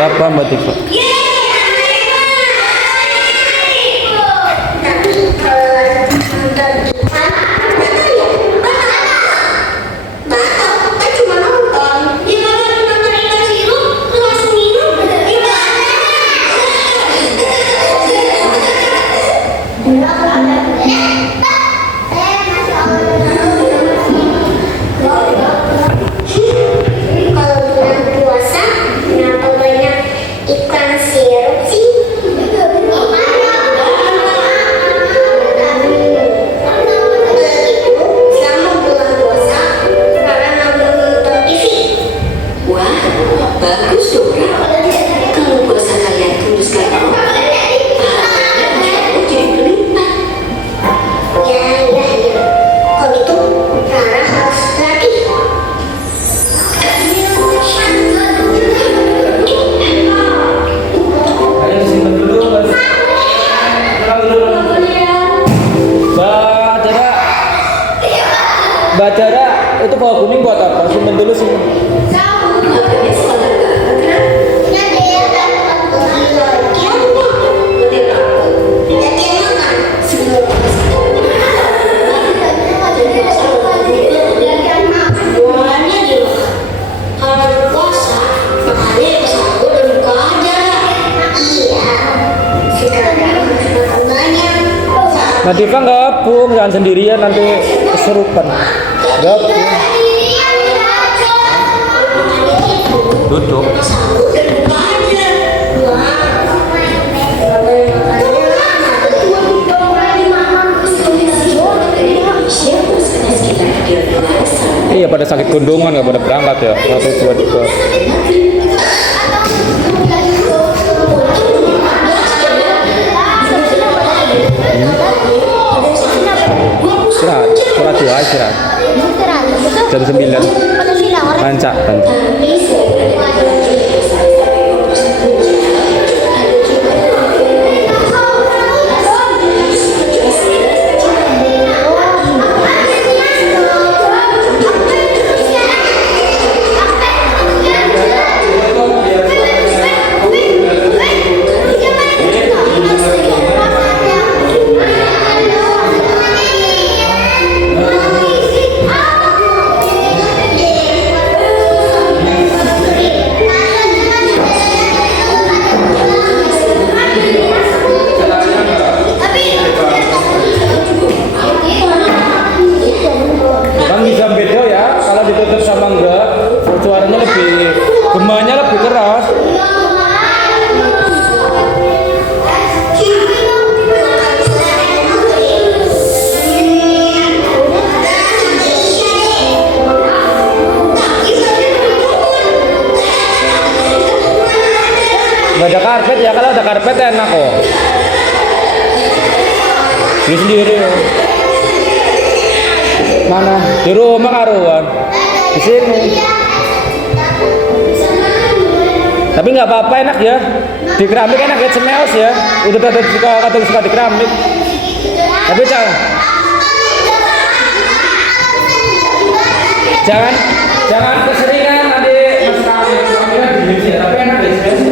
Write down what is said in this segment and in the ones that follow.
Apa Mbak Tika? Mbak Dara, itu bawang kuning buat apa? Simpen dulu sih. Nanti kan gabung, jangan sendirian nanti kesurupan. Gabung. Duduk. Iya pada sakit gondongan nggak pada berangkat ya. Satu dua tiga. Istirahat dua istirahat. Jam 9. Rancak. Gemanya lebih keras. Nggak ada karpet ya, kalau ada karpet enak kok. Ini sendiri. Mana? Di rumah karuan. Di sini. Tapi nggak apa-apa, enak ya. Di keramik enak ya, cemeos ya. Udah suka di keramik. Tapi jangan keseringan nanti mas keramiknya di sini. Tapi enak ya, cemeos.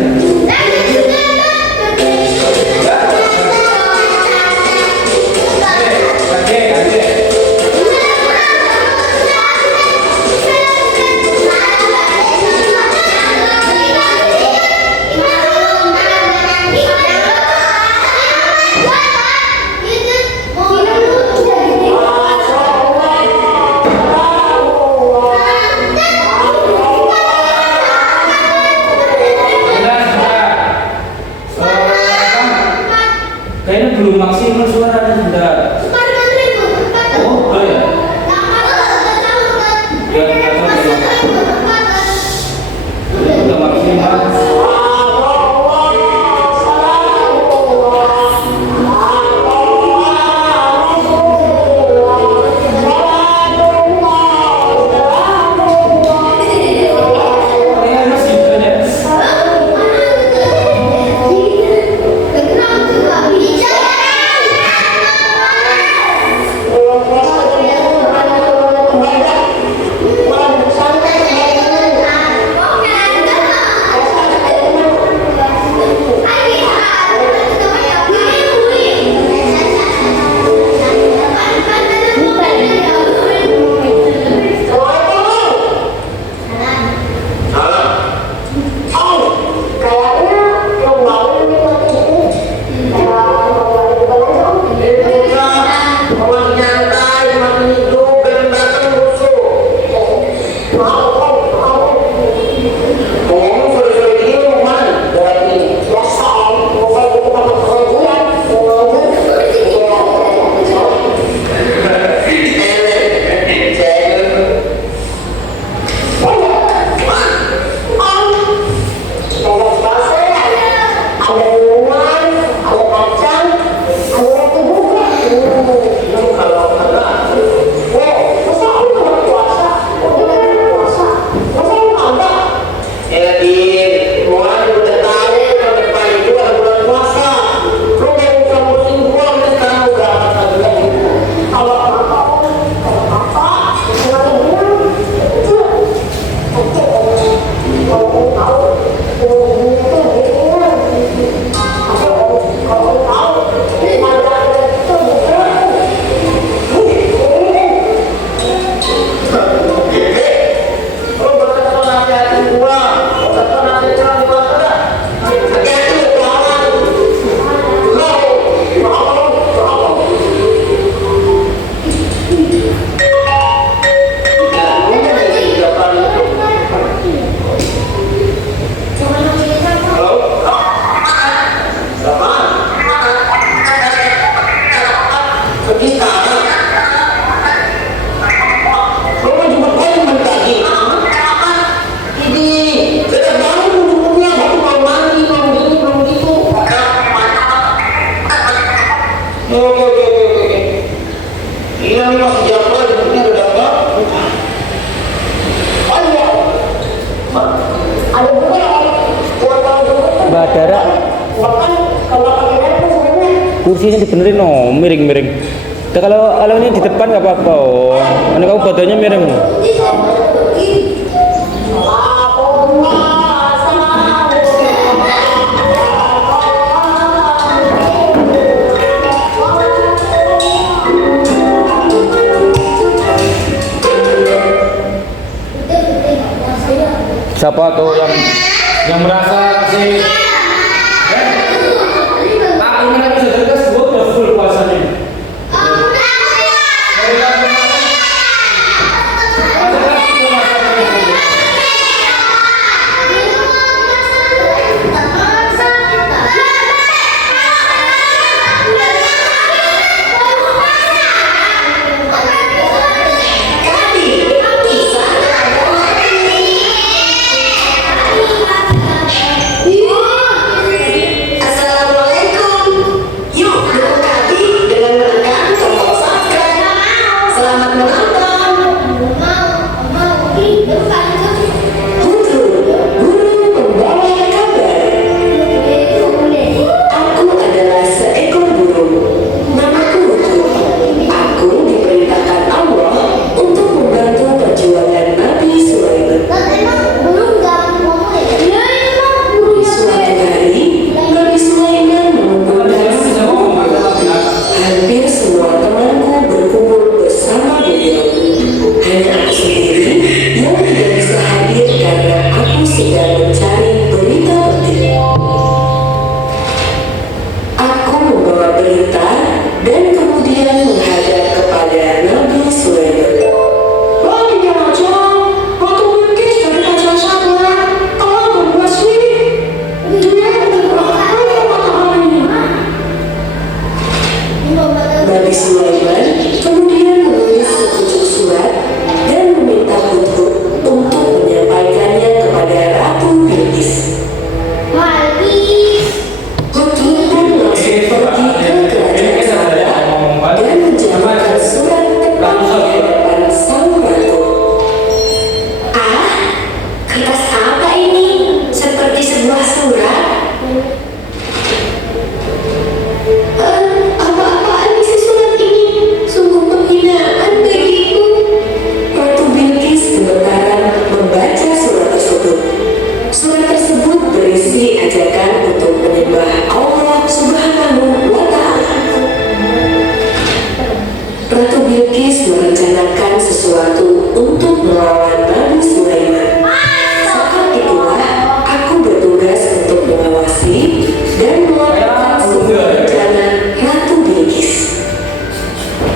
Badara kursinya dibenerin no, miring-miring. Kalau ini di depan nggak apa-apa. Oh, ini kamu badannya miring. Siapa tuh yang merasa si aku mereka sudah tersebut udah full puasanya.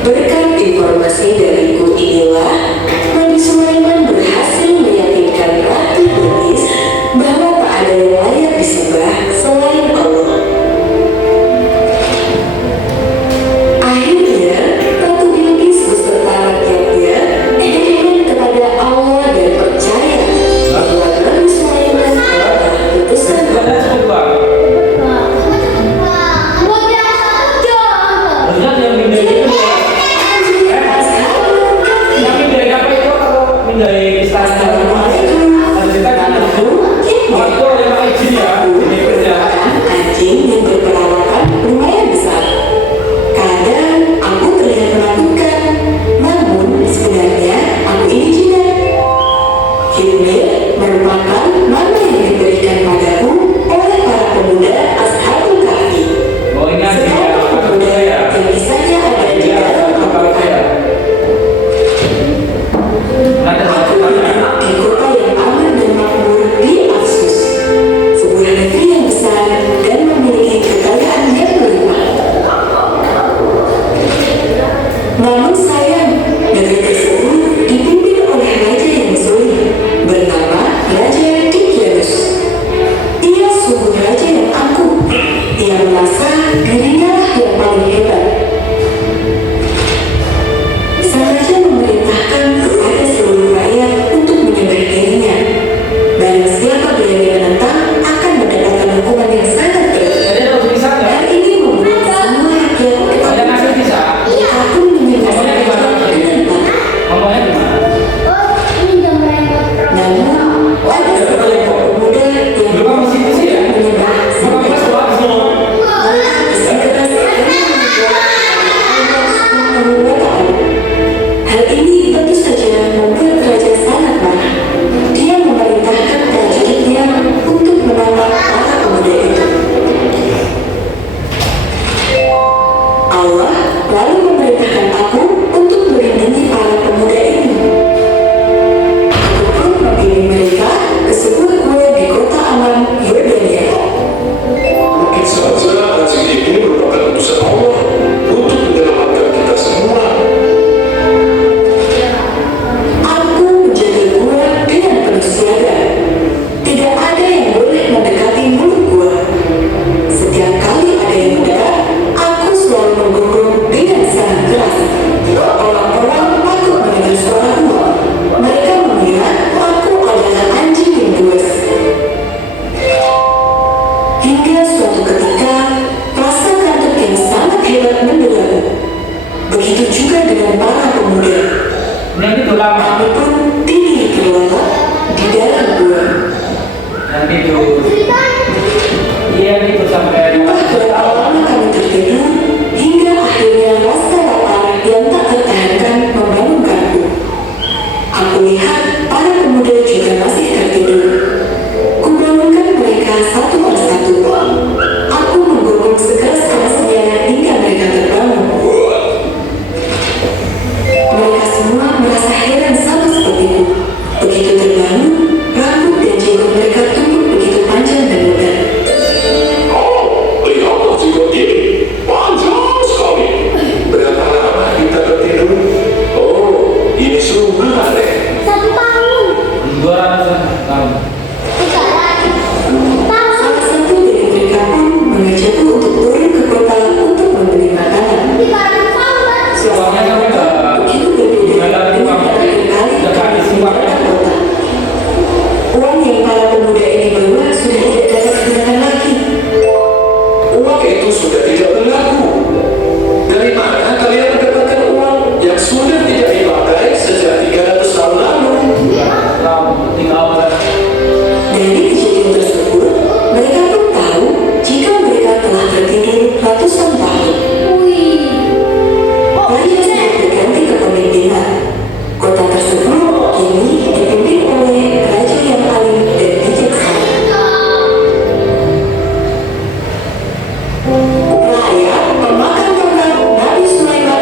Berkat informasi dariku inilah Nabi Sulaiman berhasil anjing yang berperawatan lumayan besar. Kadang aku terlihat menakutkan, namun sebenarnya aku ini jinak. Hilmir merupakan nama yang diberikan padaku oleh para pemuda Ashabul Kahfi. Seorang pemuda yang kisahnya ada di dalam Al-Quran. Aku hidup di kota yang aman dan makmur di Asus, sebuah negeri yang besar dan memiliki kekayaan yang melimpah. Namun sayang, negeri tersebut dipimpin oleh raja yang zalim bernama Raja Diclarius. Ia sungguh raja yang angkuh. Ia merasa dirinya lah yang paling hebat. Sang raja memerintahkan kepada seluruh rakyat untuk menyembah dirinya. Barang siapa berani menentang akan mendapatkan hukuman yang sangat berat. Hal ini membuat semua rakyat ketakutan. Aku menyembah raja dengan tenang. Namun, ada sekelompok pemuda yang menyembah sang raja. Hal ini tentu saja membuat raja sangat marah. Dia memerintahkan prajuritnya untuk menangkap para pemuda itu. Allah lalu memerintahkan aku untuk melindungi para pemuda ini. Aku pun membimbing mereka ke sebuah gua di kota aman Yordania. Mungkin saja anjing ini merupakan utusan Allah untuk menyelamatkan kita semua. Aku menjaga gua dengan penuh siaga. Tidak ada yang boleh mendekati mulut gua. Setiap kali ada yang mendekat, aku selalu menggonggong dengan sangat keras. Orang-orang takut mendengar suaraku. Mereka mengira aku adalah anjing yang buas. Hingga suatu ketika, rasa kantuk yang sangat hebat mendelaku. Begitu juga dengan para pemuda. Nanti tuh lama. Kami pun tinggi kelelawar di dalam gua. Nanti tuh. Iya itu sampai Entah berapa lama kami tertidur, hingga akhirnya rasa lapar yang tak tertahankan membangunkanku. Aku lihat para pemuda juga masih tertidur. Kubangunkan mereka satu persatu. Aku menggonggong sekeras-kerasnya hingga mereka terbangun. Mereka semua merasa heran sama sepertiku. Begitu terbangun, rambut dan jenggot mereka tumbuh begitu panjang dan lebat. Oh, lihatlah jiwa ini. Panjang sekali. Berapa lama kita tertidur? Oh, ini sungguh aneh. 1 tahun. 200 tahun. Salah satu dari mereka pun mengajakku untuk turun ke kota untuk membeli makanan. 300 tahun. Uangnya sampai Begitu berbeda dengan terakhir kali kami meninggalkan kota. Uang yang para pemuda ini bawa sudah tidak dapat digunakan lagi. Uang itu sudah tidak berlaku. Dari mana kalian mendapatkan uang yang sudah tidak dipakai sejak 300 tahun lalu? Dari kejadian tersebut, mereka pun tahu jika mereka telah tertidur ratusan tahun. Wih. Raja sudah berganti kepemimpinan. Kota tersebut kini dipimpin oleh raja yang alim dan bijaksana. Rakyat memakan ternak Nabi Sulaiman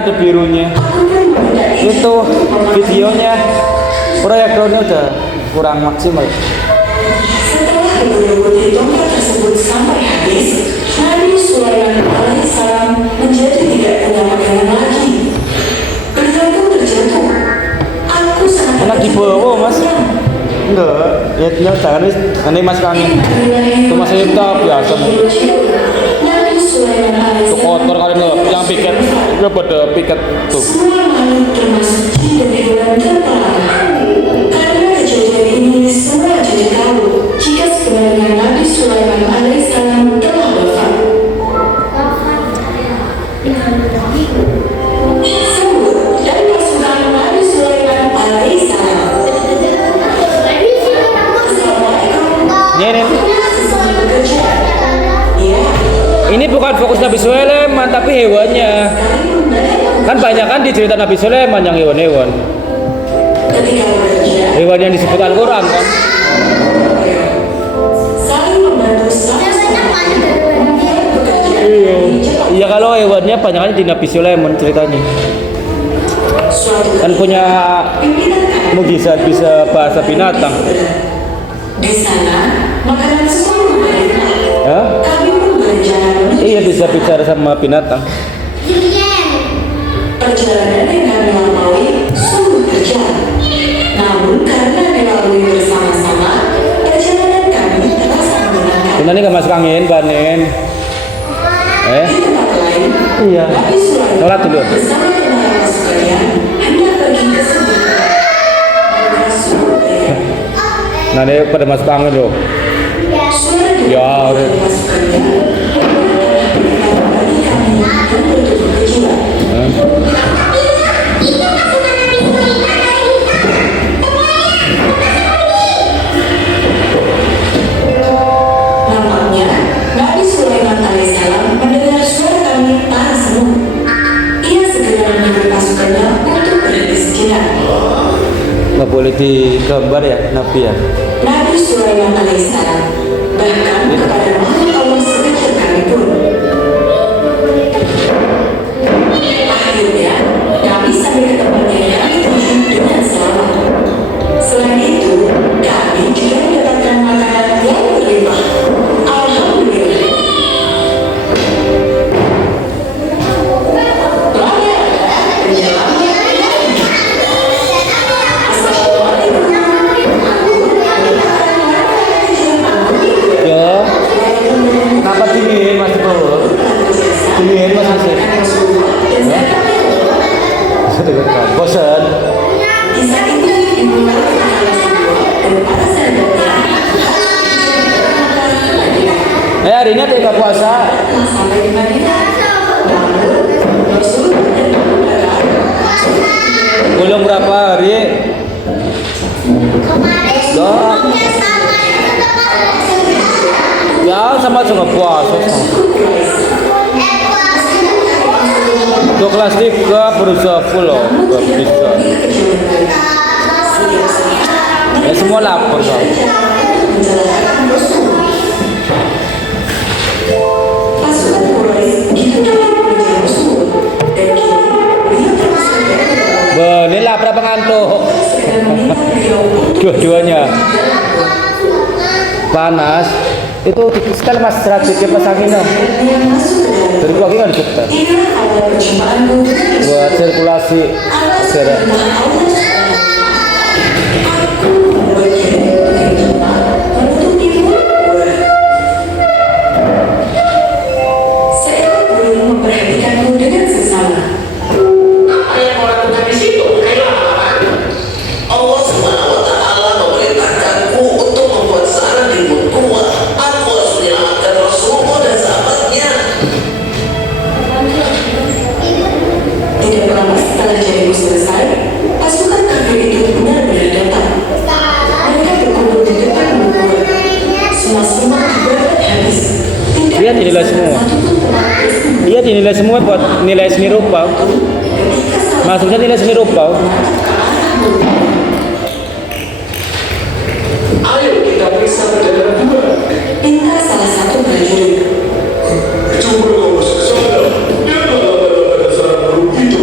ada birunya. Aku pun mengendaki Itu videonya proyektornya udah kurang maksimal. Setelah berebut tongkat tersebut sampai habis, Nabi Sulaiman alaihissalam menjadi tidak punya makanan lagi. Beliau pun terjatuh. Aku sangat Enak dibawa, Mas. Enggak, ya jangan ini mas angin. Itu masih hitam biasa. Nabi Sulaiman Itu kotor kali nggak? Yang piket, nggak pada piket tuh. semua makhluk termasuk jin dan hewan terpelajar. Karena kejadian ini semua jadi tahu jika sebenarnya Nabi Sulaiman alaihissalam telah wafat. Semut dan pasukan Nabi Sulaiman alaihissalam. Ini bukan fokus Nabi Sulaiman tapi hewannya. Kan banyak kan di cerita Nabi Sulaiman yang hewan-hewan. Ketika bekerja, Hewan yang disebut Al-Quran kan. saling membantu Iya kalau hewannya banyak kan di Nabi Sulaiman ceritanya. Kan punya mukjizat bisa bahasa binatang. Di sana, makanan semua memberikan. Ya? Kami pun berencana Iya bisa bicara sama binatang. perjalanan yang kami lampaui sungguh terjal. Namun karena dilalui bersama-sama, perjalanan kami terasa menyenangkan. Ini nggak masuk angin, Banin. Di tempat lain, Iya. Nabi Sulaiman Sholat dulu. bersama teman pasukannya hendak pergi ke sebuah tempat. Mereka suruh Nah dia pada masuk angin loh. suara Ya, udah. dari pasukannya bagi kami yang bertubuh kejiwaan. Nampaknya Nabi Sulaiman alaihissalam mendengar suara kami para semut. Ia segera menyuruh pasukannya untuk berhenti sejenak. Nggak boleh digambar ya Nabi ya. Nabi Sulaiman alaihissalam bahkan kepada makhluk Allah sekecil kami pun. Akhirnya kami sampai ke tempat yang kami tuju dengan selamat. Selain itu, kami juga mendapatkan makanan yang berlimpah. Alhamdulillah. Ya. Kenapa dingin Mas Bro? Dingin Mas Asif. Bosan. Kisah itu dimulai oleh dan para sahabatnya. Hari ini ada puasa. Sampai di Madinah. Namun, Rasul dan Belum berapa hari. Ya sama juga puasa. Untuk kelas 3 berusaha full loh. Gak bisa. Ya semua lapor soal. pasukan Quraisy dikenal menjadi musuh dan kini beliau termasuk dari Ini lapar apa ngantuk? segera meminta beliau untuk Dua-duanya panas. Itu sekali mas strategi pas anginnya. yang masuk ke dalam. Dari pagi nggak dicetak. Inilah awal perjumpaanku dengan Buat sirkulasi atas udara. perintah Allah Subhanahu wa Ta'ala. Aku membuat diri dengan cepat menutupi mulut buah. Seekor burung memperhatikanku dengan seksama. Apa yang kau lakukan di situ? Ayolah, apa? Allah Subhanahu wa Ta'ala memerintahkanku untuk membuat sarang di gua. Aku harus menyelamatkan Rasulullah dan sahabatnya. Tidak lama setelah jariku selesai, pasukan kafir itu benar-benar datang. Mereka berkumpul di depan gua. Semua dibakar habis. Tidak Lihat dinilai semua. satupun teman bersama. Iya dinilai semua buat nilai seni rupa. Maksudnya nilai seni rupa. Ayo kita periksa perjalanan dua. Pinta salah satu prajurit. Coba kau masuk ke sana. Lihatlah pada sarang burung itu.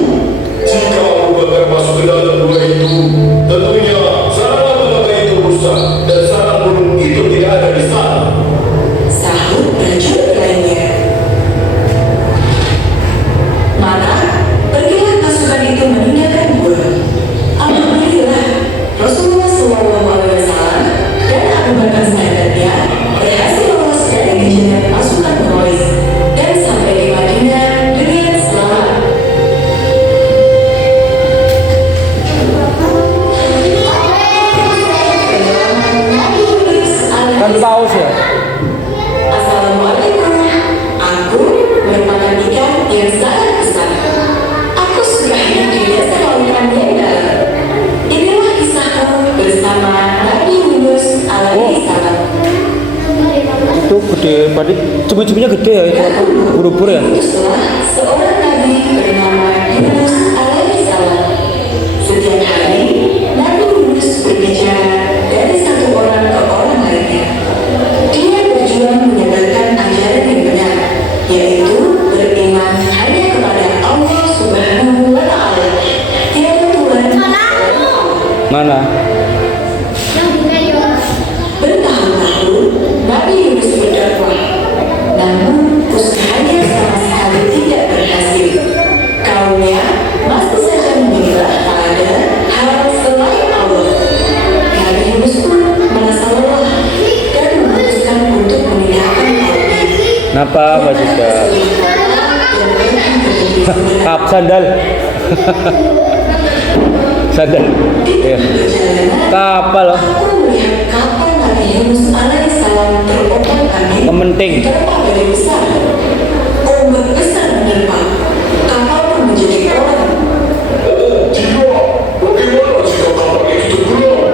cumi-cuminya gede ya itu apa? Ubur-ubur ya? Setelah seorang nabi bernama Yunus alaihissalam. Setiap hari, Nabi Yunus berbicara dari satu orang ke orang lainnya. Dia berjuang menyebarkan ajaran yang benar, yaitu beriman hanya kepada Allah Subhanahu wa Ta'ala, tiada Tuhan. Mana? Yang bunga ya. Bertahun-tahun, Nabi Yunus berdakwah, namun usahanya sama sekali tidak berhasil. Kaumnya masih saja menyembah pada hal selain Allah. Nabi Yunus pun merasa lelah dan memutuskan untuk meninggalkan kaumnya. Kenapa Mbak Siska? Kap sandal. Sandal. Iya. Kapal loh. Aku melihat kapal Nabi Yunus alaihissalam terombang-ambing Kementing. diterpa dari besar. Ombak besar menerpa. Kapal pun menjadi kolam. Tidak, bagaimana jika kapal itu tenggelam?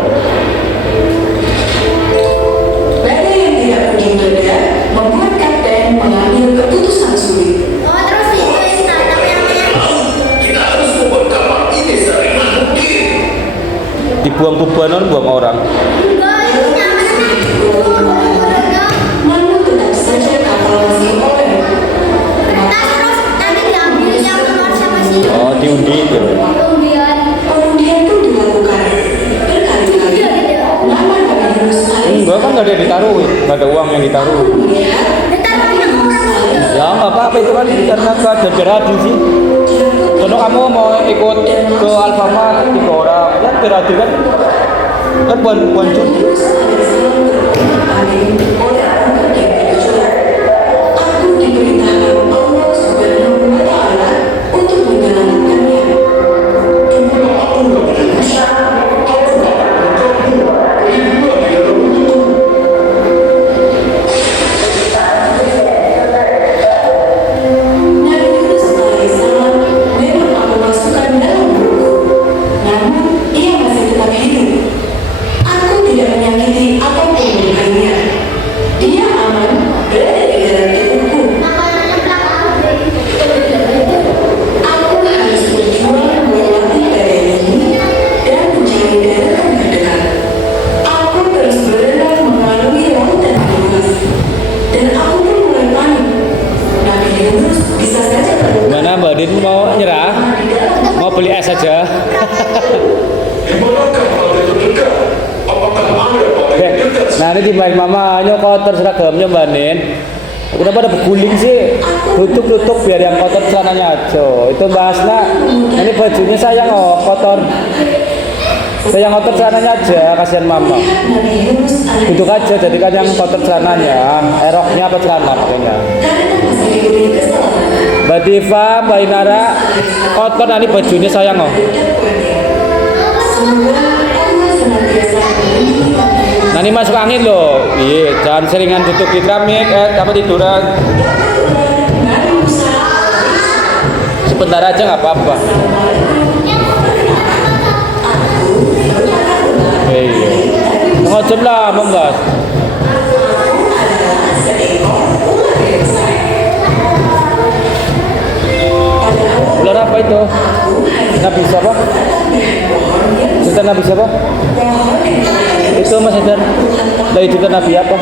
Badai yang tidak kunjung reda membuat kapten mengambil keputusan sulit. Oh, terus itu istana yang Kita harus membuat kapal ini seringan mungkin. Dibuang bebanan buang orang. Namun tetap saja kapal masih oleng. terus nanti diambil yang keluar sama si Oh, diundi itu. kemudian Pengundian pun dilakukan berkali-kali. Nama Nabi Yunus Enggak kan nggak ada yang ditaruh, nggak ada uang yang ditaruh. melihat ditaruhnya orang Ya nggak apa-apa itu kan karena ada biar adil sih. Kalau kamu mau ikut ke Alfamart 3 orang, ya biar adil kan? Kan bukan judi. Aku diberitakan Allah Subhanahu wa Ta'ala untuk menyelamatkannya. Itulah aku Nabi Musa. Aku tak akan kamu. Perlindungan di dalam itu. Nabi Yunus alaihissalam memang aku masukkan dalam buku, namun ia masih tetap hidup. Aku tidak menyakiti apapun melukainya. Dia aman berada di dalam tubuhku. makanannya belakang Aku harus berjuang melewati badai ini dan mencari daratan terdekat. Aku terus berenang melalui lautan luas, dan aku pun mulai panik. Nabi Yunus bisa saja terluka. Mana Mbak Din mau nyerah? Mau beli es saja? Di manakah pantai terdekat? Apakah ada pantai Ya, dekat? nah ini dimarahin mamanya kotor seragamnya Mbak Nin. Kenapa ada berguling sih? Tutup biar yang kotor celananya aja. Itu Mbak Asna. Ini bajunya sayang oh kotor. Sayang kotor celananya aja, kasihan mama. Nabi Yunus Duduk aja, jadikan yang kotor celananya. Roknya apa celana pakainya. karena masih diberi keselamatan. Mbak Diva, Mbak Inara, kotor nanti bajunya sayang oh. Semoga Allah senantiasa melindungi Nabi Yunus. Nanti masuk angin loh. Iya, jangan seringan tutup di keramik, apa tiduran. Nabi Musa Sebentar aja nggak apa-apa. Iya. Ngocep lah, membas. Ular apa itu? Nabi siapa? Sultan Nabi siapa? Itu Mas Haidar. Dari itu Nabi apa?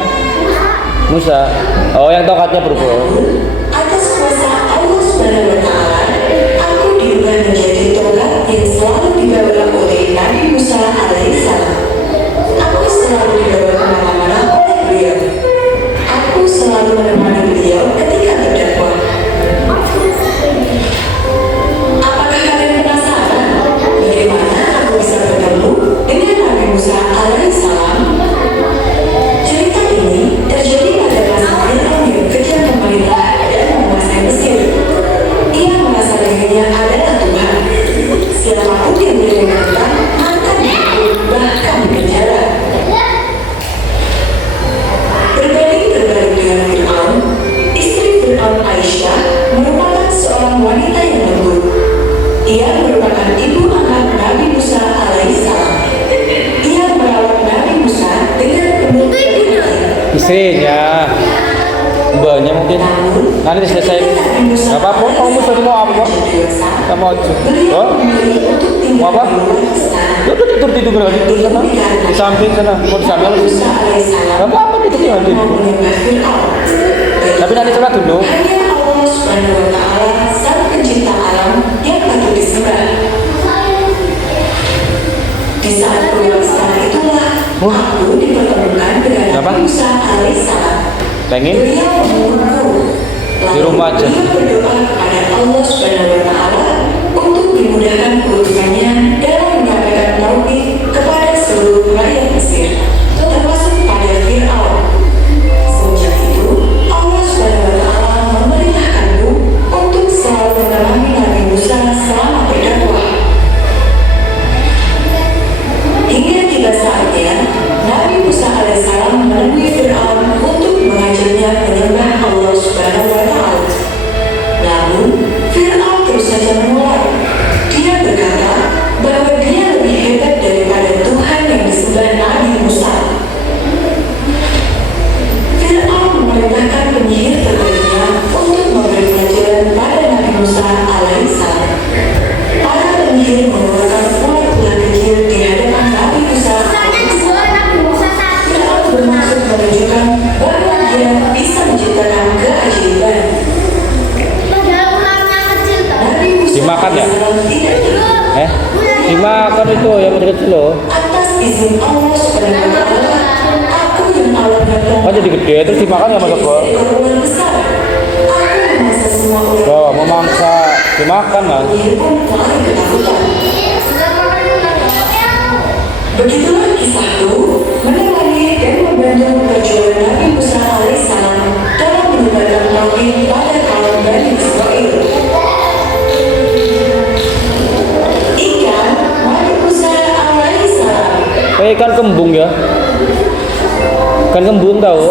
Musa. Oh, yang tongkatnya berubah. atas kuasa Allah Subhanahu wa Ta'ala, aku diubah menjadi tongkat yang selalu dibawa oleh Nabi Musa alaihissalam. Aku selalu dibawa kemana-mana oleh beliau. Aku selalu menemani beliau ketika berdakwah. Apakah kalian penasaran bagaimana aku bisa bertemu dengan Nabi Musa alaihissalam? Cerita ini terjadi pada masa Fir'aun yang kejam memerintah dan menguasai Mesir. Ia merasa dirinya adalah Tuhan. Siapapun yang mendengarkan akan dihukum bahkan dipenjara. Berbanding terbalik dengan Fir'aun, istri Fir'aun Aisyah merupakan seorang wanita yang lembut. Ia merupakan ibu angkat Nabi Musa alaihissalam. Ia merawat Nabi Musa dengan penuh kasih. Istrinya. Mbak jawabannya mungkin. Nanti selesai. Gak apa-apa, kamu tadi mau apa? Kamu aja. Oh? Mau apa? Ya udah tidur sana. Di samping sana. Mau di sana lagi. Gak apa-apa tidur nanti. Tapi nanti sholat dulu. Hanya Allah Subhanahu wa Ta'ala, Sang Pencipta alam yang patut disembah. Di saat pulang sekarang itulah aku dipertemukan dengan Apa? Nabi Musa alaihissalam. Pengen? Beliau menunggu. Di rumah aja. Dia berdoa kepada Allah Subhanahu wa Ta'ala untuk dimudahkan urusannya dalam menyampaikan tauhid kepada seluruh rakyat Mesir, termasuk pada Fir'aun. Semenjak itu, Allah Subhanahu wa Ta'ala memerintahkanku untuk selalu menemani Nabi Musa selama berdakwah. Hingga tiba saatnya, Nabi Musa alaihissalam menemui Fir'aun untuk mengajarnya menyembah Allah Subhanahu wa Ta'ala. Namun, Fir'aun terus saja menolak. Dia berkata bahwa dia lebih hebat daripada Tuhan yang disembah Nabi Musa. Fir'aun memerintahkan penyihir terbaiknya untuk memberi pelajaran pada Nabi Musa alaihissalam. Para penyihir mengeluarkan ular-ular kecil di hadapan Nabi Musa alaihissalam. Fir'aun bermaksud menunjukkan bahwa dia bisa menciptakan keajaiban. Nabi Musa Dimakan ya? alaihissalam tidak Dimakan itu yang kecil loh. atas izin Allah Subhanahu wa Ta'ala, aku yang Allah datang. Kan jadi gede terus dimakan ya mas Eko? Ular besar. Aku memangsa semua ular. Oh, memangsa dimakan lah. Penyihir pun mulai ketakutan. Begitulah kisahku menemani dan membantu perjuangan Nabi Musa alaihissalam dalam menyebarkan tauhid pada kaum Bani Israel. Ikan Nabi Musa alaihissalam. Kayak ikan kembung ya. Ikan kembung tahu?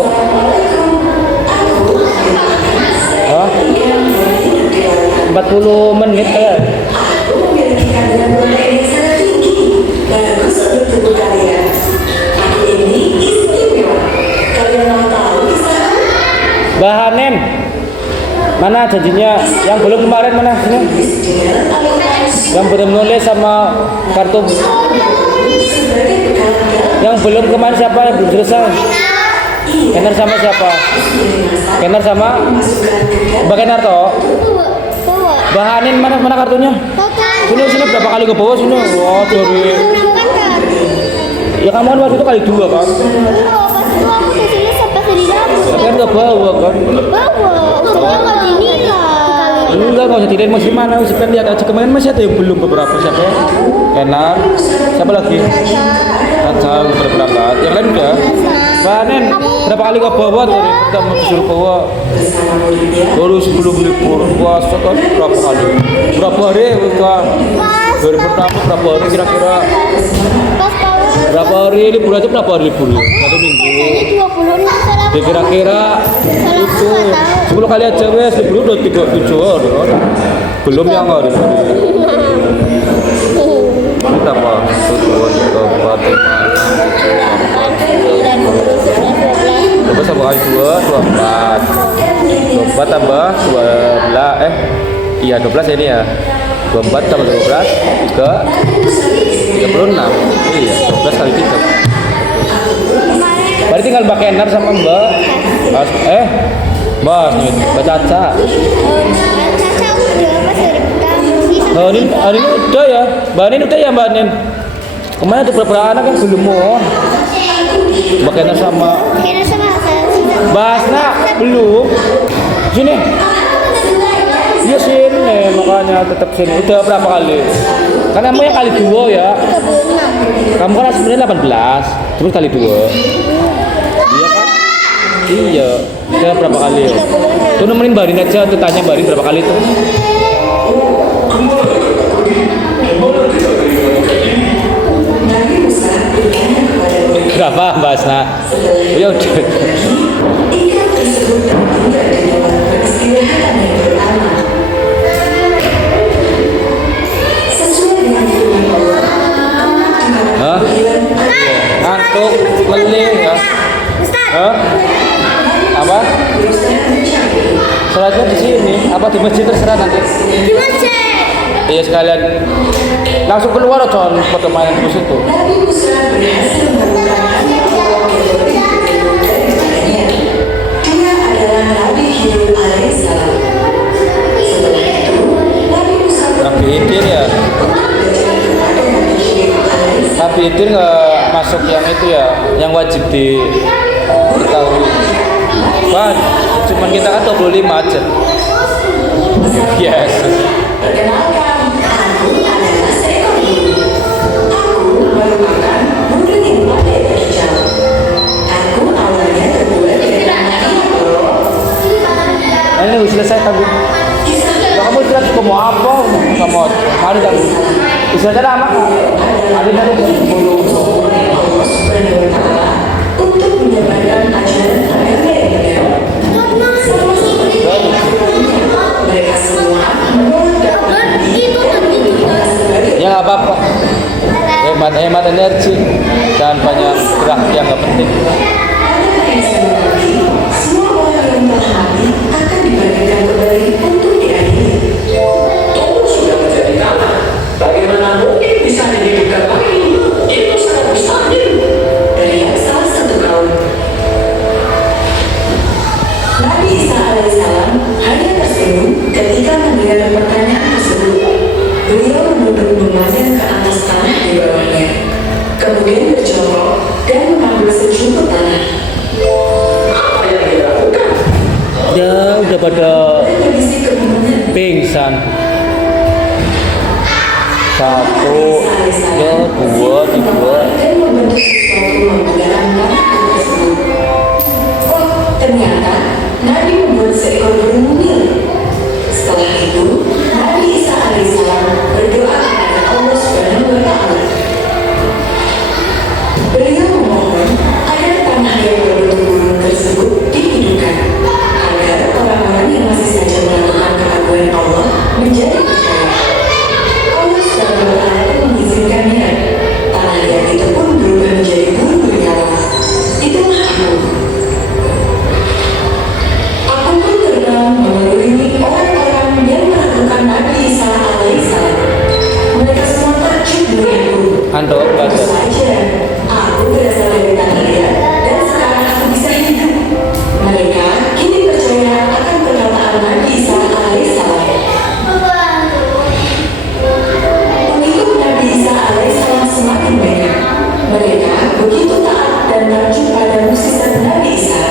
Hah? 40 menit kayak. Aku memiliki kandungan protein yang sangat tinggi. Bagus untuk tubuh kalian. Aku ini istimewa. Kalian mau tahu kisahku? Bahanen. Mana janjinya? Yang belum kemarin mana? Sini. Dengan Al-Quran Yang belum nulis sama kartu. sebagai bekal dalam Yang belum kemarin siapa yang belum selesai? Kenar sama siapa? Kenar sama masukkan ke dalam Mbak Kenar toh? Bahanin mana kartunya? Sini berapa kali ke bawah sini? Wah, dari ya kamu kan waktu itu kali 2 kan? Tapi kan ke bawah kan? Enggak usah dilihat masih mana, sekarang lihat aja kemarin masih ada yang belum beberapa siapa? Kenar, siapa lagi? Kaca berberangkat, yang lain udah. Bahanin berapa kali ke bawah tadi kita mau disuruh bawa baru sebelum libur puasa kan berapa hari kita dari pertama berapa hari kira-kira berapa hari libur aja berapa hari libur 1 minggu ya kira-kira itu 10 kali aja wes libur udah 37 hari kan? Belum yang hari kita apa 1, 2, 3, 4, 5, 6, 7, 8, 9, 10 sama kali 2, 24 24 tambah 12 iya 12 ya ini ya 24 tambah 12 3 36 iya 12 kali 3 berarti tinggal Mbak Kenar sama Mbak Mbak Caca ini udah ya Mbak Nin udah ya Mbak Nin kemarin ada beberapa anak kan belum mau Mbak Kenar sama Mbak Asna belum sini iya sini makanya tetap sini udah berapa kali kan kamu yang kali 2 ya kamu kan sebenarnya 18 terus kali 2 iya kan iya udah berapa kali ya tuh nemenin Mbak Rin aja tuh tanya Mbak Rin berapa kali tuh Nabi Musa bertanya kepada mereka. berapa Mbak Asna ya udah Ikan tersebut tertinggal di tempat peristirahatan yang pertama. Sesuai dengan firman Allah, hah ngantuk melih ya hah apa berusaha mencari sholatnya di sini apa di masjid terserah nanti. Di masjid. Iya sekalian langsung keluar John foto main terus itu. Nabi Musa berhasil menemukan anak Allah yang lebih daripadanya. Dia adalah Nabi Khidir alaihissalam. Setelah itu, Nabi Musa Nabi Khidir ya. belajar kepada Nabi Khidir alaihissalam. Nabi Khidir nggak masuk yang itu ya, yang wajib diketahui. Wah, cuman kita kan 25 aja. Yes. Perkenalkan, aku adalah seekor burung. Aku merupakan burung yang pandai berkicau. Aku awalnya terbuat dari tanah loh. Nah, ini udah selesai kamu. Kalau kamu tidak mau apa, kamu hari kamu. Bisa ada nama. Hari dari burung. Allah Subhanahu wa Ta'ala untuk menyebarkan ajaran agama yang benar. Sama seperti mereka semua menolak dakwah Itu sebagai Ya nggak apa-apa. Hemat energi dan banyak gerak yang nggak penting. semua orang yang telah mati akan dibangkitkan kembali untuk diadili. Tubuh sudah menjadi tanah. Bagaimana mungkin bisa dihidupkan lagi? Itu sangat mustahil. Dari salah satu kaum, Nabi Isa alaihissalam hanya tersenyum ketika mendengar pertanyaan tersebut. Beliau menunduk memandang ke atas tanah di bawahnya, kemudian berjongkok dan mengambil sejumput tanah. Apa yang dilakukan? Ya udah pada Dan kondisi kebingungan. pingsan. Satu, ya dua, tiga. Dan membentuk sesuatu menggunakan tanah tersebut. Oh, ternyata Nabi membuat seekor burung mungil. Setelah itu, Nabi Isa alaihissalam berdoa kepada Allah Subhanahu wa Ta'ala. Beliau memohon agar tanah yang berbentuk burung tersebut dihidupkan, agar orang-orang yang masih saja melakukan keagungan Allah menjadi percaya. Allah Subhanahu wa Ta'ala pun mengizinkannya. Tanah liat itu pun berubah menjadi burung bernyawa. Itulah aku. Aku pun terbang mengelilingi orang-orang yang melakukan Nabi Isa alaihissalam. Mereka semua terkejut melihatku. Ando Tentu baca. saja, aku berasal dari tanah liat dan sekarang aku bisa hidup. Mereka kini percaya akan perkataan Nabi Isa alaihissalam. Pengikut Nabi Isa alaihissalam semakin banyak. Mereka begitu taat dan terjun pada mukjizat Nabi Isa.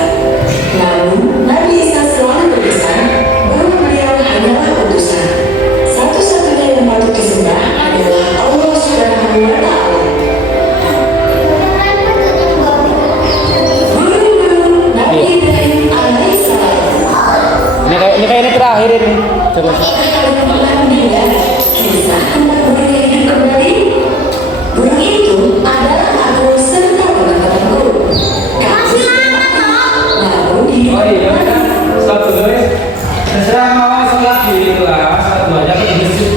Namun, Nabi Isa selalu berpesan bahwa beliau hanyalah utusan. Satu-satunya yang patut disembah adalah Allah Subhanahu wa Ta'ala. Burung-burung Nabi Ibrahim alaihissalam. Ini kayak ini terakhir ini. Coba. Alhamdulillah, kisah tentang burung yang hidup kembali. Burung itu adalah aku serta teman-temanku. Kami namun di Oh iya, stop dulu ya. Terserah mau sholat di kelas, satu aja ke masjid.